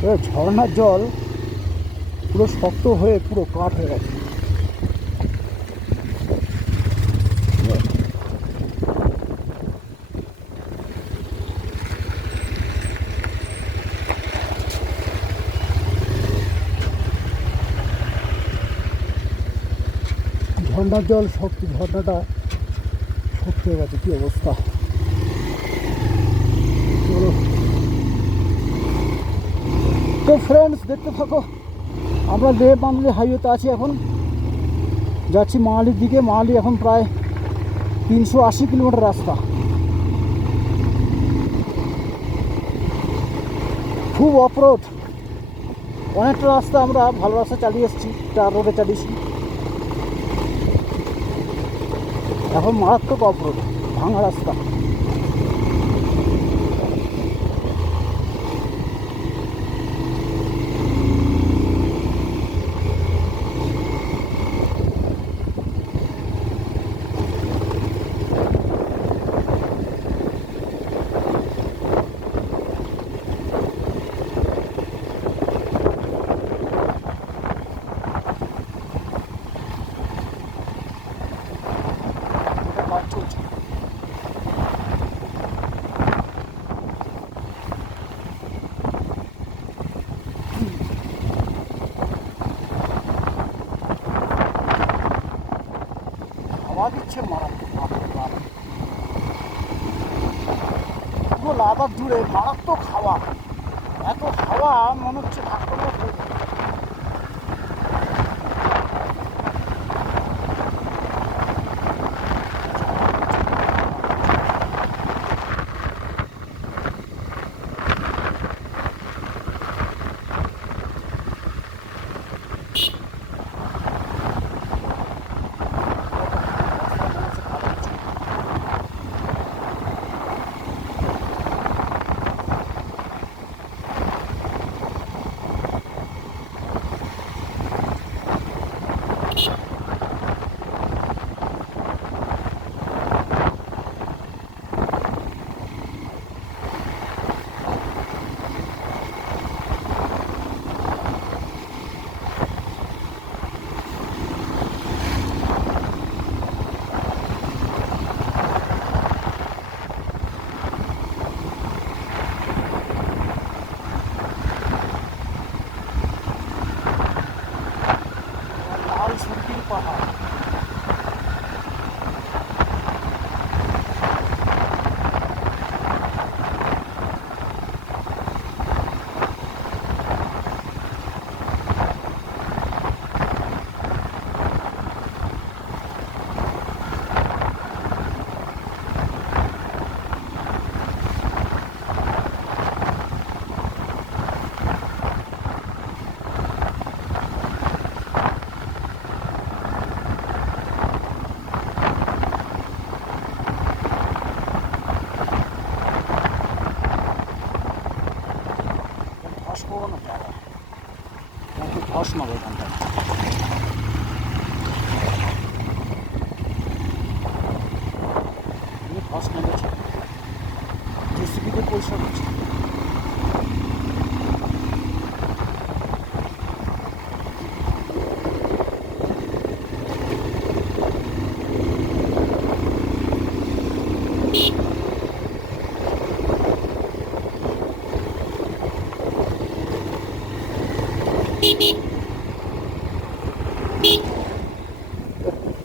ঝর্ণার জল পুরো শক্ত হয়ে পুরো কাঠ হয়ে গেছে। ঝর্ণার জল শক্ত, ঝর্ণাটা শক্ত হয়ে গেছে। কী অবস্থা! তো ফ্রেন্ডস, দেখতে থাকো। আমরা লে মানালি হাইওয়েতে আছি, এখন যাচ্ছি মানালির দিকে। মানালি এখন প্রায় 380 কিলোমিটার রাস্তা, খুব অফরোড। অনেকটা রাস্তা আমরা ভালো রাস্তা চালিয়ে এসেছি, টার রোডে চালিয়েছি। এখন মারাত্মক অফরোড, ভাঙা রাস্তা। হাওয়া দিচ্ছে মারাত্মক, পুরো লাদাখ জুড়ে মারাত্মক হাওয়া। এত হাওয়া মনে হচ্ছে ধাক্কা করে ফেলবে। লাল সুরকির পাহাড়। ধস পড়ানো জায়গা, কিন্তু ধস নেবে এখানটা। ধস নেমেছে, জেসিবিতে পয়সা হচ্ছে।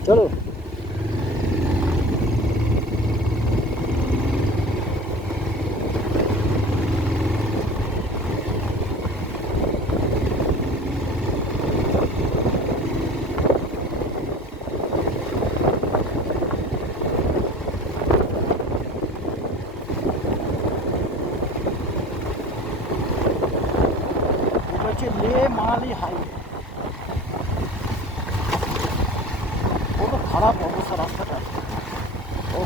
চলো। লে মানালি হাইওয়ে, কত খারাপ অবস্থা রাস্তাটা। ও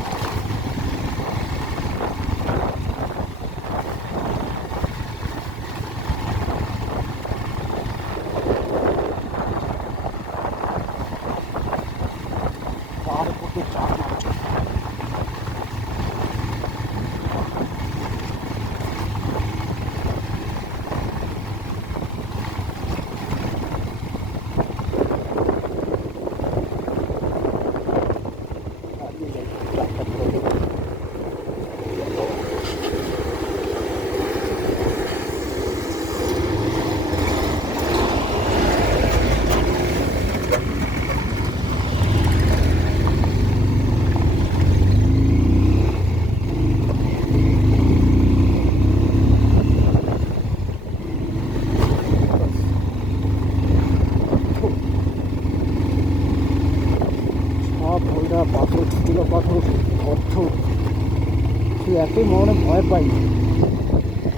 পাহাড়ের প্রতি চাপ মারছে।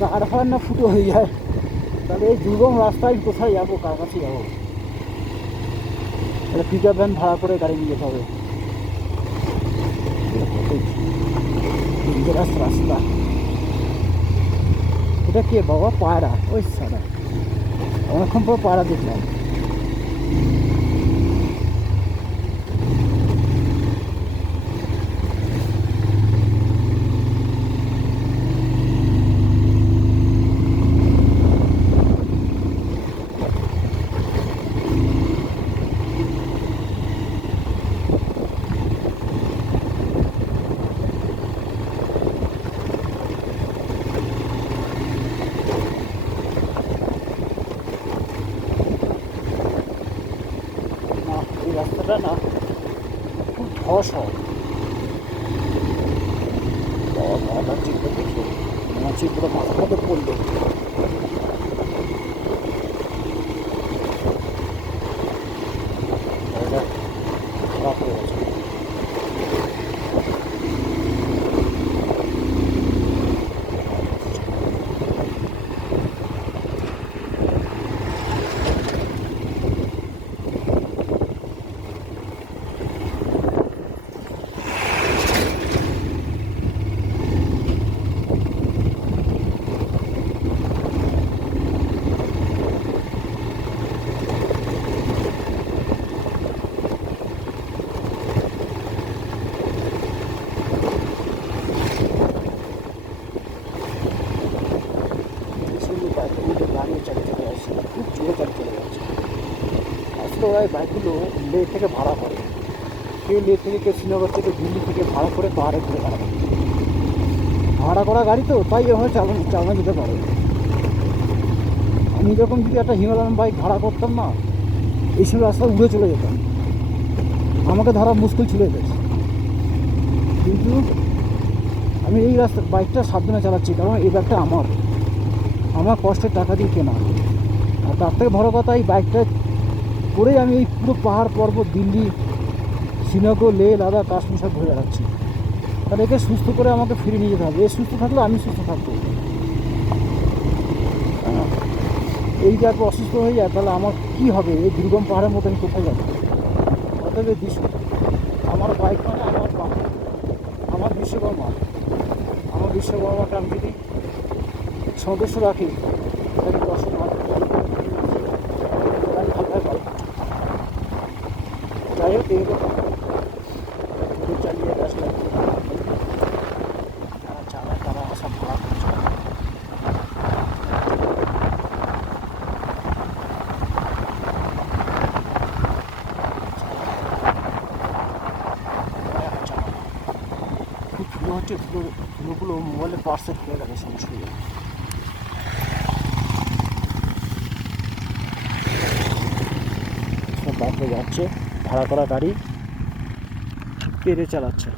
গাড় ফাড় না ফুটো হয়ে যায়, তাহলে এই দুর্গম রাস্তায় কোথায় যাবো, কার কাছে যাবো? তাহলে পিক আপ ভ্যান ভাড়া করে গাড়ি নিয়ে যেতে হবে। ডেঞ্জারাস রাস্তা। এটা কে বাবা? পায়রা। ওই সারা অনেকক্ষণ পর পায়রা দেখলাম। না, এই রাস্তাটা না খুব ধস হয়। বাবা ভাড়াটার চিন্তা দেখে মনে হচ্ছে পুরো মাথা মতো পড়লো। খারাপ হয়ে গেছে। গাড়ি চালিয়ে চলে আসছে, খুব জোরে চালিয়ে চলে যাচ্ছে। আসলে ওরা এই বাইকগুলো লে থেকে ভাড়া করে, কেউ লে থেকে, কেউ শ্রীনগর থেকে, দিল্লি থেকে ভাড়া করে পাহাড়ে ঘুরে বেড়াবে। ভাড়া করা গাড়ি তো, তাই এভাবে চালানো যেতে পারে। আমি যখন যদি একটা হিমালয়ান বাইক ভাড়া করতাম না, এইসব রাস্তা উড়ে চলে যেতাম, আমাকে ধরা মুশকিল ছিল এদের। কিন্তু আমি এই রাস্তা বাইকটা সাবধানে চালাচ্ছি, কারণ এই বাইকটা আমার কষ্টের টাকা দিয়ে কেনা। আর তার থেকে বড় কথা, এই বাইকটা করেই আমি এই পুরো পাহাড় পর্বত, দিল্লি, শ্রীনগর, লে, লাদাখ, কাশ্মীর সব ঘুরে বেড়াচ্ছি। তাহলে একে সুস্থ করে আমাকে ফিরে নিয়ে যেতে হবে। এ সুস্থ থাকলে আমি সুস্থ থাকবো। এই যে একবার অসুস্থ হয়ে যায়, তাহলে আমার কী হবে? এই দুর্গম পাহাড়ের মধ্যে আমি কোথায় যাবো? অতএব আমার বাইক মানে আমার বিশ্বকর্মা। আমার বিশ্বকর্মাকে আমি যদি সদস্য রাখি, তাহলে 10 মাস যাই হোক, এইগুলো চালিয়ে আসলে তারা সব ভাড়া করছে। খুব ধুলো হচ্ছে, ধুলোগুলো মোবাইলের পার্সে ঢুকে গেছে সমস্যা হয়ে যাবে। সব বাইকে যাচ্ছে, ভাড়া করা গাড়ি পেরে চালাচ্ছে।